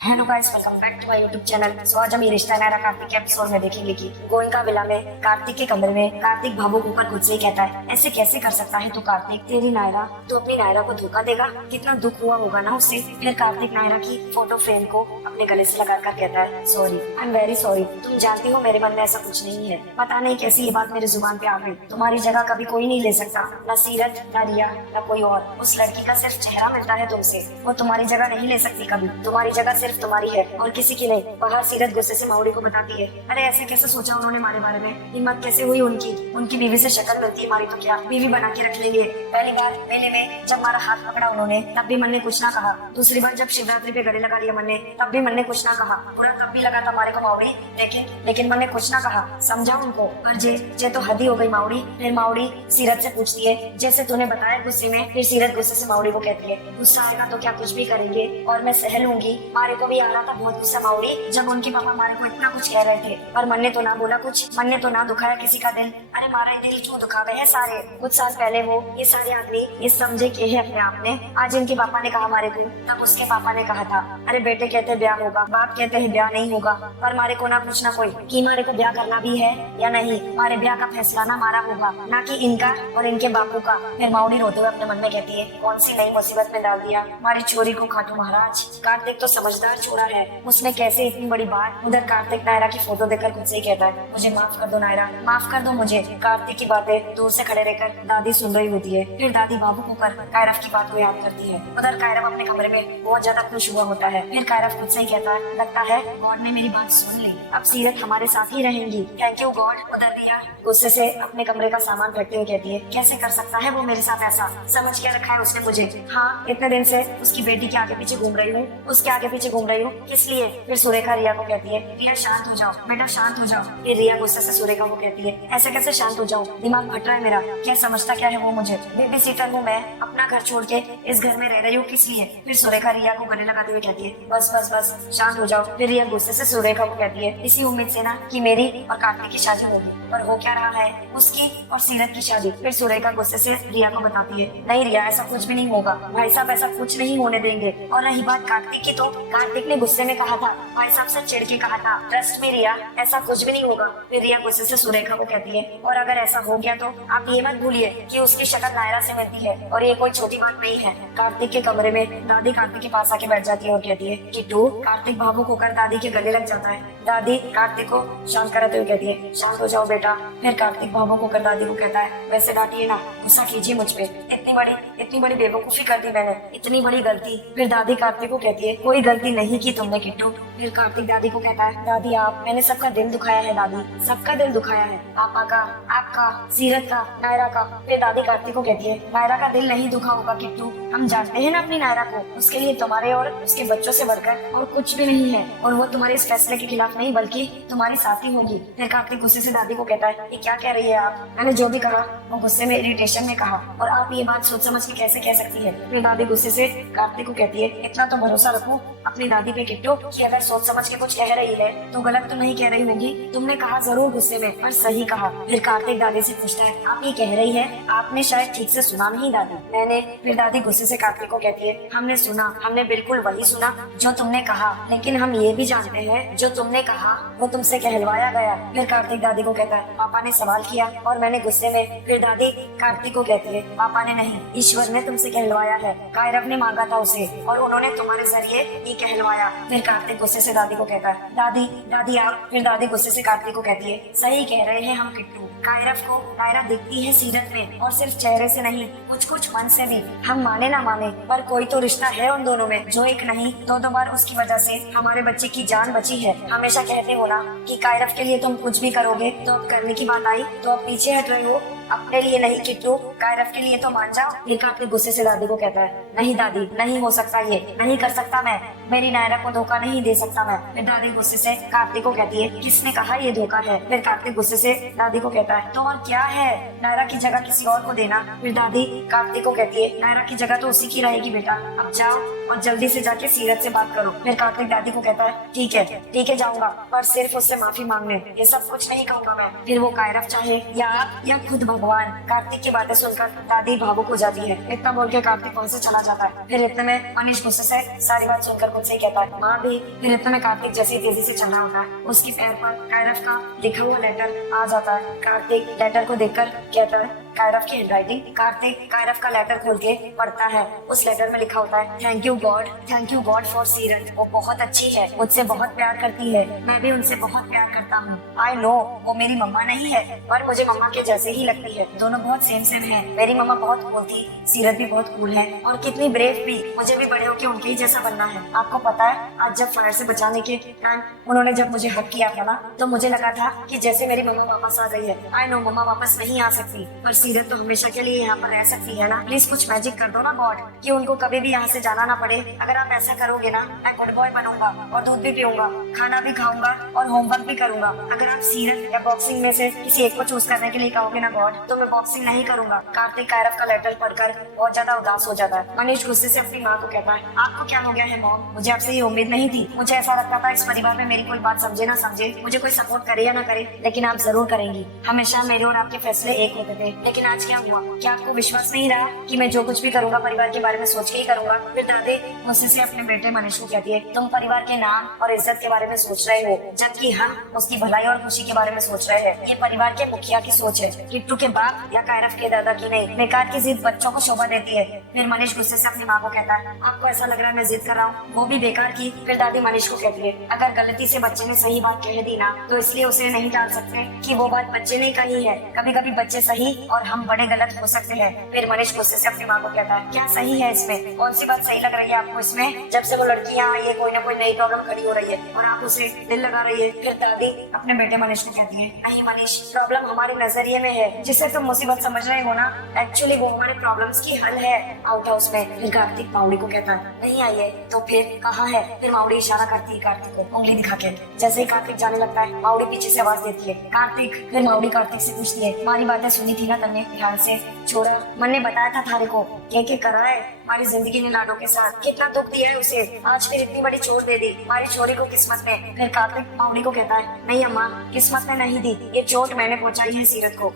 Hello guys, welcome back to my YouTube channel. So आज हम ये रिश्ता नायरा कार्तिक के एपिसोड में देखेंगे कि गोयनका विला में कार्तिक के कमरे में कार्तिक भावुक होकर खुद से ही कहता है, ऐसे कैसे कर सकता है तू कार्तिक, तेरी नायरा, तू अपनी नायरा को धोखा देगा। कितना दुख हुआ होगा ना उसे। फिर कार्तिक नायरा की फोटो फ्रेम को अपने गले से लगाकर कहता है, sorry, I am very sorry. तुम जानती हो मेरे मन में ऐसा कुछ नहीं है। पता नहीं कैसी ये बात मेरी जुबान पे आ गई। तुम्हारी जगह कभी कोई नहीं ले सकता, न सीरत, न रिया, न कोई और। उस लड़की का सिर्फ चेहरा मिलता है तुमसे, वो तुम्हारी जगह नहीं ले सकती कभी। तुम्हारी जगह सिर्फ तुम्हारी है और किसी की नहीं। बाहर सीरत गुस्से से माउरी को बताती है, अरे ऐसे कैसे सोचा उन्होंने हमारे बारे में, हिम्मत कैसे हुई उनकी। उनकी बीवी से शक्ल मिलती है हमारी तो क्या बीवी बना के रख लेंगे। पहली बार मेले में जब हमारा हाथ पकड़ा उन्होंने तब भी मन ने कुछ ना कहा। दूसरी बार जब शिवरात्रि पे गले लगा लिया मन ने तब भी मन ने कुछ ना कहा। पूरा तब भी लगा था हमारे को माउरी, लेकिन मन ने कुछ ना कहा। समझा उनको। पर जे तो हद ही हो गई माउरी। फिर माउरी सीरत से पूछती है, जैसे तूने बताया गुस्से में। फिर सीरत गुस्से से माउरी को कहती है, गुस्सा आएगा तो क्या कुछ भी करेंगे और मैं सह लूंगी। हमारे को भी आ रहा था बहुत गुस्सा माउरी, जब उनके पापा हमारे को इतना कुछ कह रहे थे, पर मन ने तो ना बोला कुछ, मन ने तो ना दुखाया किसी का दिल। अरे हमारा दिल क्यों दुखा गए हैं सारे। कुछ साल पहले वो ये सारे आदमी ये समझे के है अपने आप ने। आज इनके पापा ने कहा हमारे को, तब उसके पापा ने कहा था, अरे बेटे कहते ब्याह होगा, बाप कहते हैं ब्याह नहीं होगा। पर हमारे को ना कुछ ना कोई कि हमारे को ब्याह करना भी है या नहीं। हमारे ब्याह का फैसला ना हमारा होगा, ना कि इनका और इनके बापू का। फिर माउरी रोते हुए अपने मन में कहती है, कौन सी नई मुसीबत में डाल दिया हमारी छोरी को खाटू महाराज। कार्तिक तो समझदार छोरा है, उसने कैसे इतनी बड़ी बात। उधर कार्तिक नायरा की फोटो देखकर खुद से ही कहता है, मुझे माफ कर दो नायरा, माफ कर दो मुझे। कार्तिक की बातें दूर से खड़े रहकर दादी सुन रही होती है। फिर दादी भावुक होकर कायरव की बात को याद करती है। उधर कायरव अपने कमरे में बहुत ज्यादा खुश हुआ होता है। फिर कायरव खुद से ही कहता है, लगता है गॉड ने मेरी बात सुन ली, अब सीरत हमारे साथ ही रहेंगी, थैंक यू गॉड। उधर रिया गुस्से से अपने कमरे का सामान फेंकते हुए कहती है, कैसे कर सकता है वो मेरे साथ ऐसा, समझ क्या रखा है उसने मुझे। हाँ, इतने दिन से उसकी बेटी के आगे पीछे घूम रही हूँ, उसके आगे पीछे घूम रही हूँ, किस लिए। फिर सुरेखा रिया को कहती है, रिया शांत हो जाओ बेटा, शांत हो जाओ। फिर रिया गुस्से से सुरेखा को कहती है, ऐसे कैसे शांत हो जाऊं, दिमाग फट रहा है मेरा, क्या समझता क्या है वो मुझे। बेबी सीटर हूँ मैं, अपना घर छोड़ के इस घर में रह रही हूँ, किस लिए। फिर सुरेखा रिया को गले लगाते हुए कहती है, बस बस बस शांत हो जाओ। फिर रिया गुस्से से सुरेखा को कहती है, इसी उम्मीद से ना कि मेरी और कार्तिक की शादी होगी, पर हो क्या रहा है, उसकी और सीरत की शादी। फिर सुरेखा गुस्से से रिया को बताती है, नहीं रिया ऐसा कुछ भी नहीं होगा, भाई साहब ऐसा कुछ नहीं होने देंगे। और रही बात कार्तिक की, तो कार्तिक ने गुस्से में कहा था, भाई साहब से चिढ़ के कहा था, ट्रस्ट में रिया ऐसा कुछ भी नहीं होगा। फिर रिया गुस्से से सुरेखा को कहती है, और अगर ऐसा हो गया तो आप ये मत भूलिए कि उसकी शक्ल नायरा से मिलती है और ये कोई छोटी बात नहीं है। कार्तिक के कमरे में दादी कार्तिक के पास आके बैठ जाती है और कहती है, किट्टू। कार्तिक भावुक होकर दादी के गले लग जाता है। दादी कार्तिक को शांत कराते हुए कहती है, शांत हो जाओ बेटा। फिर कार्तिक भावुक होकर दादी को कहता है, वैसे डांटिए ना, गुस्सा कीजिए मुझ पे, इतनी बड़ी बेवकूफी कर दी मैंने, इतनी बड़ी गलती। फिर दादी कार्तिक को कहती है, कोई गलती नहीं की तुमने किट्टू। फिर कार्तिक दादी को कहता है, दादी आप, मैंने सबका दिल दुखाया है दादी, सबका दिल दुखाया है, पापा का, आपका, सीरत का, नायरा का। फिर दादी कार्तिक को कहती है, नायरा का दिल नहीं दुखा होगा किट्टू, हम जानते हैं ना अपनी नायरा को, उसके लिए तुम्हारे और उसके बच्चों से बढ़कर और कुछ भी नहीं है, और वो तुम्हारे इस फैसले के खिलाफ नहीं बल्कि तुम्हारी साथी होगी। फिर कार्तिक गुस्से से दादी को कहता है, ये क्या कह रही है आप, मैंने जो भी कहा वो गुस्से में इरिटेशन में कहा, और आप ये बात सोच समझ के कैसे कह सकती है। फिर दादी गुस्से से कार्तिक को कहती है, इतना तो भरोसा रखो अपनी दादी पे किट्टू कि अगर सोच समझ के कुछ कह रही है तो गलत तो नहीं कह रही होगी। तुमने कहा जरूर गुस्से में, पर सही कहा। फिर कार्तिक दादी से पूछता है, आप ये कह रही है आपने शायद ठीक से सुना नहीं दादी, मैंने। फिर दादी गुस्से से कार्तिक को कहती है, हमने सुना, हमने बिल्कुल वही सुना जो तुमने कहा, लेकिन हम ये भी जानते हैं जो तुमने कहा वो तुमसे कहलवाया गया। फिर कार्तिक दादी को कहता है, पापा ने सवाल किया और मैंने गुस्से में। फिर दादी कार्तिक को कहती है, पापा ने नहीं, ईश्वर ने तुमसे कहलवाया है, कायरव ने मांगा था उसे और उन्होंने तुम्हारे जरिए ही कहलवाया। फिर कार्तिक गुस्से से दादी को कहता है, दादी आप। फिर दादी गुस्से से कार्तिक को कहती है, सही कह रहे हैं हम किट्टू, कायरव को नायरा दिखती है सीरत में, और सिर्फ चेहरे से नहीं, कुछ मन से भी। हम माने ना माने पर कोई तो रिश्ता है उन दोनों में, जो एक नहीं दो बार उसकी वजह से हमारे बच्चे की जान बची है। हमेशा कहते हो ना कि कायरव के लिए तुम कुछ भी करोगे, तो अब करने की बात आई तो अब पीछे हट रहे हो, अपने लिए नहीं किट्टू, कायरव के लिए तो मान जाओ। फिर कार्तिक गुस्से से दादी को कहता है, नहीं दादी, नहीं हो सकता, ये नहीं कर सकता मैं, मेरी नायरा को धोखा नहीं दे सकता मैं। फिर दादी गुस्से से कार्तिक को कहती है, किसने कहा ये धोखा है। फिर कार्तिक गुस्से से दादी को कहता है, तो और क्या है, नायरा की जगह किसी और को देना। फिर दादी कार्तिक को कहती है, नायरा की जगह तो उसी की रहेगी बेटा, अब जाओ और जल्दी से जाके सीरत से बात करो। फिर कार्तिक दादी को कहता है, ठीक है जाऊंगा, पर सिर्फ उससे माफी मांगने, ये सब कुछ नहीं कहूंगा मैं। फिर वो कायरव चाहे या आप या खुद भगवान कार्तिक की बातें सुन सुनकर दादी भावुक हो जाती है। इतना बोल के कार्तिक वहाँ से चला जाता है। फिर इतने में मनीष गुस्से से सारी बात सुनकर खुद से ही कहता है, माँ भी। फिर इतने में कार्तिक जैसे ही तेजी से चल रहा होता है, उसकी पैर पर कायरव का लिखा हुआ लेटर आ जाता है। कार्तिक लेटर को देखकर कहता है, कायरव की हैंडराइटिंग। कार्तिक कायरव का लेटर खोल के पढ़ता है। उस लेटर में लिखा होता है, थैंक यू गॉड फॉर सीरत। वो बहुत अच्छी है, मुझसे बहुत प्यार करती है, मैं भी उनसे बहुत प्यार करता हूँ। आई नो वो मेरी मम्मा नहीं है, पर मुझे मम्मा के जैसे ही लगती है। दोनों बहुत सेम है। मेरी मम्मा बहुत कूल थी, सीरत भी बहुत कूल है और कितनी ब्रेव भी। मुझे भी बड़े होकर उनके ही जैसा बनना है। आपको पता है, आज जब फायर से बचाने के टाइम उन्होंने जब मुझे हक किया था ना, तो मुझे लगा था कि जैसे मेरी मम्मा वापस आ गई है। आई नो मम्मा वापस नहीं आ सकती, पर सीरत तो हमेशा के लिए यहाँ पर रह सकती है ना। प्लीज कुछ मैजिक कर दो ना गॉड, कि उनको कभी भी यहाँ से जाना ना पड़े। अगर आप ऐसा करोगे ना, मैं गुड बॉय बनूंगा और दूध भी पीऊंगा, खाना भी खाऊंगा और होमवर्क भी करूंगा। अगर आप सीरत या बॉक्सिंग में से किसी एक को चूज करने के लिए कहोगे ना गॉड, तो मैं बॉक्सिंग नहीं करूंगा। कार्तिक कायरव का लेटर पढ़कर बहुत ज्यादा उदास हो जाता है। मनीष गुस्से से अपनी माँ को कहता है, आपको क्या हो गया है मॉम? मुझे आपसे ये उम्मीद नहीं थी। मुझे ऐसा लगता था इस परिवार में मेरी कोई बात समझे ना समझे, मुझे कोई सपोर्ट करे या ना करे, लेकिन आप जरूर करेंगी। हमेशा मेरे और आपके फैसले एक होते थे, लेकिन आज क्या हुआ? क्या आपको विश्वास नहीं रहा कि मैं जो कुछ भी करूंगा परिवार के बारे में सोच के ही करूंगा? फिर दादी गुस्से से अपने बेटे मनीष को कहती है, तुम परिवार के नाम और इज्जत के बारे में सोच रहे हो, जबकि हम उसकी भलाई और खुशी के बारे में सोच रहे हैं। ये परिवार के मुखिया की सोच है, किट्टू के बाप या कायरव के दादा की नहीं। बेकार की जिद बच्चों को शोभा देती है। फिर मनीष गुस्से से अपनी माँ को कहता है, आपको ऐसा लग रहा है मैं जिद कर रहा हूँ, वो भी बेकार की। फिर दादी मनीष को कहती है, अगर गलती से बच्चे ने सही बात कह दी ना, तो इसलिए उसे नहीं टाल सकते कि वो बात बच्चे ने कही है। कभी कभी बच्चे सही और हम बड़े गलत हो सकते हैं। फिर मनीष गुस्से से अपनी माँ को कहता है, क्या सही है इसमें? कौन सी बात सही लग रही है आपको इसमें? जब से वो लड़की यहाँ आई है, कोई ना कोई नई प्रॉब्लम खड़ी हो रही है और आप उसे दिल लगा रही है। फिर दादी अपने बेटे मनीष को कहती है, नहीं मनीष, प्रॉब्लम हमारे नजरिए में है, जिसे तुम मुसीबत समझ रहे हो ना, एक्चुअली वो हमारे प्रॉब्लम्स की हल है आउट हाउस में। फिर कार्तिक माउड़ी को कहता है, नहीं आई है तो फिर कहाँ है? फिर माउड़ी इशारा करती है कार्तिक को उंगली दिखा के। जैसे ही कार्तिक जाने लगता है, माउड़ी पीछे से आवाज देती है, कार्तिक। फिर माउड़ी कार्तिक से पूछती है, हमारी बातें सुनी थी ना तुमने ध्यान से? छोड़ा, मन ने बताया था थारे को, क्या करा है हमारी जिंदगी ने लाडो के साथ, कितना दुख दिया है उसे, आज फिर इतनी बड़ी चोट दे दी हमारी छोरी को किस्मत ने। फिर कार्तिक माउड़ी को कहता है, नहीं अम्मा, किस्मत ने नहीं दी, ये चोट मैंने पहुंचाई है सीरत को,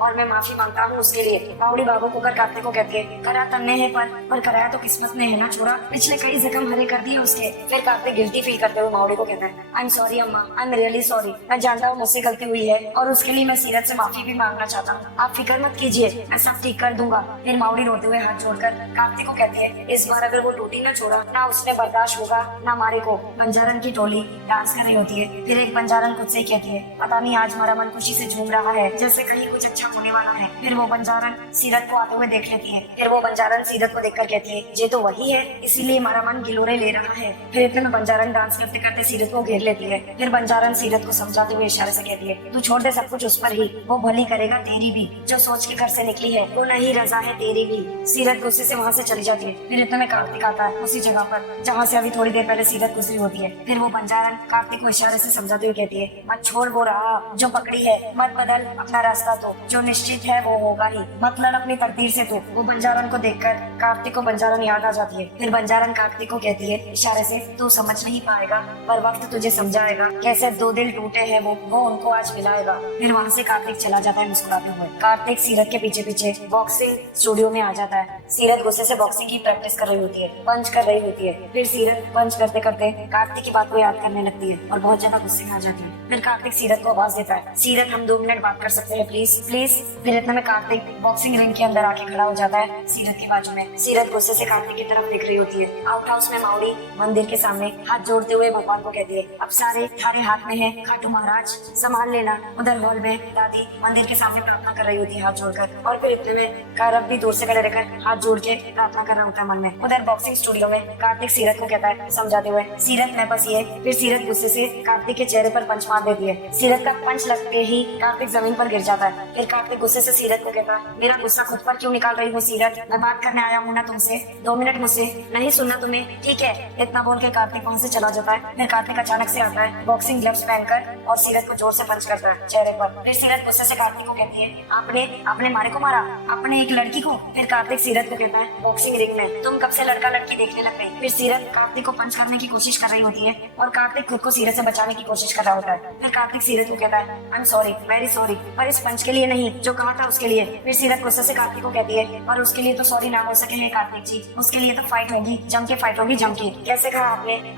और मैं माफी मांगता हूँ उसके लिए। माउड़ी बाबू को कर कार्तिक को कहती है, करा तन्ने है पर कराया तो किस्मत ने है ना छोड़ा, पिछले कई जख्म हरे कर दिए उसके। फिर कार्तिक गिल्टी फील करते हुए माउड़ी को कहता है, आई एम सॉरी अम्मा, आई एम रियली सॉरी, मैं जानता हूँ मुझसे गलती हुई है और उसके लिए मैं सीरत से माफी भी मांगना चाहता हूँ। आप फिक्र मत कीजिए, मैं सब ठीक कर दूंगा। फिर माउड़ी रोते हुए हाथ जोड़कर कार्तिक को कहती है, इस बार अगर वो टूटी ना छोड़ा, ना उसने बर्दाश्त होगा ना हमारे को। बंजारन की टोली डांस कर रही होती है। फिर एक बंजारन खुद से ही कहती है, पता नहीं आज हमारा मन खुशी से झूम रहा है, जैसे कहीं कुछ अच्छा होने वाला है। फिर वो बंजारन सीरत को आते हुए देख लेती है। फिर वो बंजारन सीरत को देखकर कहती है, ये तो वही है, इसीलिए हमारा मन गिलोरे ले रहा है। फिर इतने में बंजारन डांस करते करते सीरत को घेर लेती है। फिर बंजारन सीरत को समझाते हुए इशारे से कहती है, तू छोड़ दे सब कुछ उस पर ही, वो भली करेगा तेरी भी, जो सोच के घर से निकली है वो नहीं रजा है तेरी भी। सीरत गुस्से से वहाँ से चली जाती है। फिर इतने में कार्तिक आता है उसी जगह पर जहाँ से अभी थोड़ी देर पहले सीरत गुजरी होती है। फिर वो बंजारन कार्तिक को इशारे से समझाते हुए कहती है, मत छोड़ वो राह जो पकड़ी है, मत बदल अपना रास्ता, तो जो निश्चित है वो होगा ही, मत लड़ अपनी तकदीर से। तो वो बंजारन को देखकर कार्तिक को बंजारन याद आ जाती है। फिर बंजारन कार्तिक को कहती है इशारे से, तू समझ नहीं पाएगा पर वक्त तुझे समझाएगा, कैसे दो दिल टूटे हैं वो उनको आज मिलाएगा। फिर वहाँ से कार्तिक चला जाता है मुस्कुराते हुए। कार्तिक सीरत के पीछे पीछे बॉक्सिंग स्टूडियो में आ जाता है। सीरत गुस्से से बॉक्सिंग की प्रैक्टिस कर रही होती है, पंच कर रही होती है। फिर सीरत पंच करते करते कार्तिक की बात को याद करने लगती है और बहुत ज्यादा गुस्से में आ जाती है। फिर कार्तिक सीरत को आवाज देता है, सीरत हम 2 मिनट बात कर सकते हैं प्लीज प्लीज। फिर इतने में कार्तिक बॉक्सिंग रिंग के अंदर आके खड़ा हो जाता है सीरत के बाजू में। सीरत गुस्से से कार्तिक की तरफ देख रही होती है। आउट हाउस में माउड़ी मंदिर के सामने हाथ जोड़ते हुए भगवान को कहती है, अब सारे थारे हाथ में है खाटू महाराज, संभाल लेना। उधर हॉल में दादी मंदिर के सामने प्रार्थना कर रही होती है हाथ जोड़कर। और फिर इतने में कायरव भी दूर से खड़े रहकर हाथ जोड़ के प्रार्थना कर रहा होता है मन में। उधर बॉक्सिंग स्टूडियो में कार्तिक सीरत को कहता है समझाते हुए, सीरत मैं बस ये। फिर सीरत गुस्से से कार्तिक के चेहरे पर पंच मार देती है। सीरत का पंच लगते ही कार्तिक जमीन पर गिर जाता है। फिर कार्तिक गुस्से से सीरत को कहता है, मेरा गुस्सा खुद पर क्यों निकाल रही हो सीरत, मैं बात करने आया हूँ ना तुमसे, 2 मिनट मुझसे नहीं सुनना तुम्हें, ठीक है? इतना बोल के कार्तिक वहाँ से चला जाता है। फिर कार्तिक अचानक से आता है बॉक्सिंग ग्लव्स पहनकर और सीरत को जोर से पंच करता है चेहरे पर। फिर सीरत गुस्से से कार्तिक को कहती है, आपने मारे को मारा, अपने एक लड़की को। फिर कार्तिक सीरत सीरत को कहता है बॉक्सिंग रिंग में तुम कब से लड़का लड़की देखने लग गई। फिर सीरत कार्तिक को पंच करने की कोशिश कर रही होती है और कार्तिक खुद को सीरत से बचाने की कोशिश कर रहा होता है। फिर कार्तिक सीरत को कहता है I am sorry, very sorry, पर इस पंच के लिए नहीं जो कहा था उसके लिए। फिर सीरत गुस्से से कार्तिक को कहती है और उसके लिए तो सॉरी ना हो सके है कार्तिक जी, उसके लिए तो फाइट होगी, जम के फाइट होगी, जम के। कैसे कहा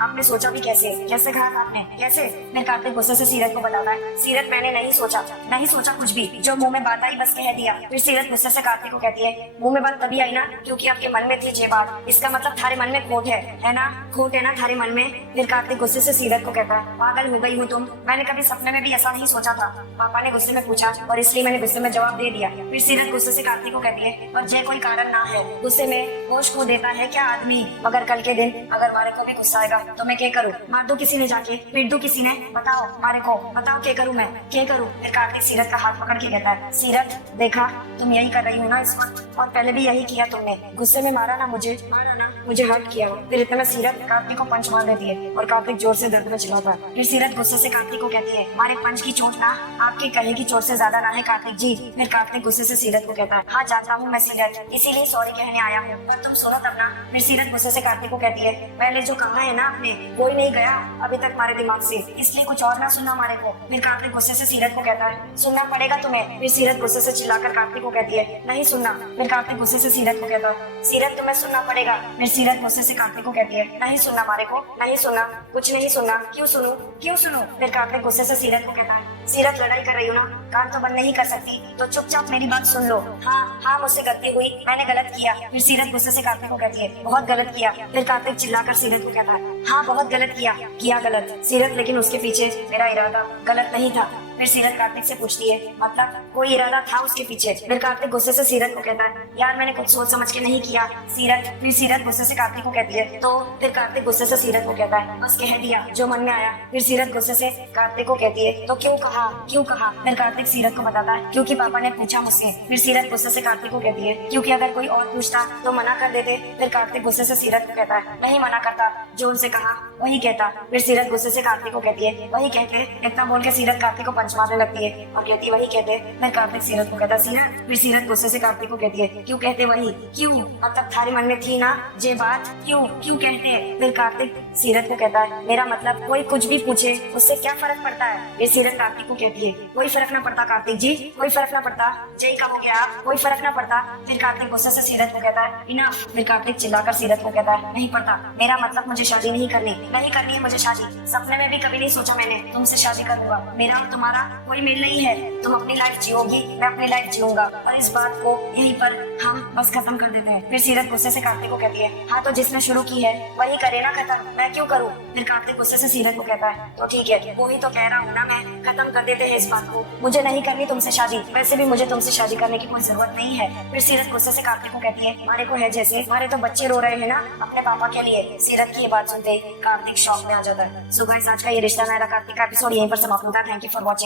आपने सोचा भी कैसे, कैसे कहा आपने, कैसे। फिर कार्तिक गुस्से से सीरत को बताता है सीरत मैंने नहीं सोचा कुछ भी, जो मुंह में बात आई बस कह दिया। फिर सीरत गुस्से से कार्तिक को कहती है मुंह में बात तभी आई ना क्योंकि आपके मन में थी ये बात, इसका मतलब थारे मन में खोट है ना, खोट है ना थारे मन में। फिर कार्तिक गुस्से से सीरत को कहता है पागल हो गई हो तुम, मैंने कभी सपने में भी ऐसा नहीं सोचा था। पापा ने गुस्से में पूछा और इसलिए मैंने गुस्से में जवाब दे दिया। फिर सीरत गुस्से से कार्तिक को कहती है और ये कोई कारण ना है, गुस्से में होश खो देता है क्या आदमी, मगर कल के दिन अगर मारे को भी गुस्सा आएगा तो मैं क्या करूँ, मार दो किसी ने जाके, पीट दो किसी ने, बताओ मारे को, बताओ क्या करूँ मैं, क्या करूँ। फिर कार्तिक सीरत का हाथ पकड़ के कहता है सीरत देखा तुम यही कर रही हो ना इस वक्त, और पहले भी यही किया तुमने, गुस्से में मारा ना मुझे हर्ट किया। फिर इतना सीरत कार्तिक को पंच मार देती है और कार्तिक जोर से दर्द में चिल्लाता है। फिर सीरत गुस्से से कार्तिक को कहती है मारे पंच की चोट ना आपके कहे की चोट से ज्यादा ना है कार्तिक जी। फिर कार्तिक गुस्से से सीरत को कहता है हाँ जानता हूँ मैं सीरत, इसीलिए सॉरी कहने आया हूँ, पर तुम सुनो तब ना। फिर सीरत गुस्से से कार्तिक को कहती है पहले जो कहा है ना आपने वो ही नहीं गया अभी तक हमारे दिमाग से, इसलिए कुछ और ना सुनना हमारे को। फिर कार्तिक गुस्से से सीरत को कहता है सुनना पड़ेगा तुम्हें। फिर सीरत गुस्से से चिल्लाकर कार्तिक को कहती है नहीं सुनना। फिर कार्तिक गुस्से से सीरत को कहता है सीरत तुम्हें सुनना पड़ेगा। फिर सीरत गुस्से से कार्तिक को कहती है नहीं सुनना हमारे को, नहीं सुनना, कुछ नहीं सुनना, क्यों सुनूं। फिर कार्तिक गुस्से से सीरत को कहता है सीरत लड़ाई कर रही हो ना, कान तो बंद नहीं कर सकती तो चुपचाप मेरी बात सुन लो। हाँ मुझसे गलती हुई, मैंने गलत किया। फिर सीरत गुस्से से कार्तिक को कहती है बहुत गलत किया। फिर कार्तिक चिल्लाकर सीरत को कहता है हाँ बहुत गलत किया गलत सीरत, लेकिन उसके पीछे मेरा इरादा गलत नहीं था। फिर सीरत कार्तिक से पूछती है मतलब कोई इरादा था उसके पीछे। फिर कार्तिक गुस्से से सीरत को कहता है यार मैंने कुछ सोच समझ के नहीं किया सीरत। फिर सीरत गुस्से से कार्तिक को कहती है तो। फिर कार्तिक गुस्से से सीरत को कहता है बस कह दिया जो मन में आया। फिर सीरत गुस्से से कार्तिक को कहती है तो क्यों कहा। फिर कार्तिक सीरत को बताता है क्योंकि पापा ने पूछा मुझसे। फिर सीरत गुस्से से कार्तिक को कहती है क्योंकि अगर कोई और पूछता तो मना कर देते। फिर कार्तिक गुस्से से सीरत को कहता है नहीं मना करता, जो उनसे कहा वही कहता। फिर सीरत गुस्से से कार्तिक को कहती है वही कहते। इतना बोल के सीरत कार्तिक को पंच मारने लगती है और कहती वही कहते। फिर कार्तिक सीरत को कहता सीरत। फिर सीरत गुस्से से कार्तिक को कहती है क्यों कहते वही, क्यों, मतलब थारे मन में थी ना ये बात, क्यों कहते। फिर कार्तिक सीरत को कहता है मेरा मतलब कोई कुछ भी पूछे उससे क्या फर्क पड़ता है। फिर सीरत कार्तिक को कहती है कोई फर्क ना पड़ता कार्तिक जी, कोई फर्क ना पड़ता, जय कहोगे आप, कोई फर्क ना पड़ता। फिर कार्तिक गुस्से से सीरत को कहता है इनफ। फिर कार्तिक चिल्लाकर सीरत को कहता है नहीं पड़ता, मेरा मतलब मुझे शादी नहीं करनी है मुझे शादी, सपने में भी कभी नहीं सोचा मैंने तुमसे शादी कर लूंगा, मेरा और तुम्हारा कोई मेल नहीं है, तुम अपनी लाइफ जियोगी मैं अपनी लाइफ जीऊंगा, और इस बात को यहीं पर हम बस खत्म कर देते हैं। फिर सीरत गुस्से से कार्तिक को कहती है हाँ तो जिसने शुरू की है वही करे ना खत्म, मैं क्यों करूँ। फिर कार्तिक गुस्से से सीरत को कहता है तो ठीक है वही तो कह रहा हूँ ना मैं, खत्म कर देते हैं इस बात को, मुझे नहीं करनी तुमसे शादी, वैसे भी मुझे तुमसे शादी करने की कोई जरूरत नहीं है। फिर सीरत गुस्से से कार्तिक को कहती है मारे को है जैसे, मारे तो बच्चे रो रहे हैं ना अपने पापा के लिए। सीरत की ये बात सुनते ही कार्तिक शॉक में आ जाता है। सो गाइस आज का ये रिश्ता मेरा कार्तिक का एपिसोड यहीं पर समाप्त होता है। Thank you for watching.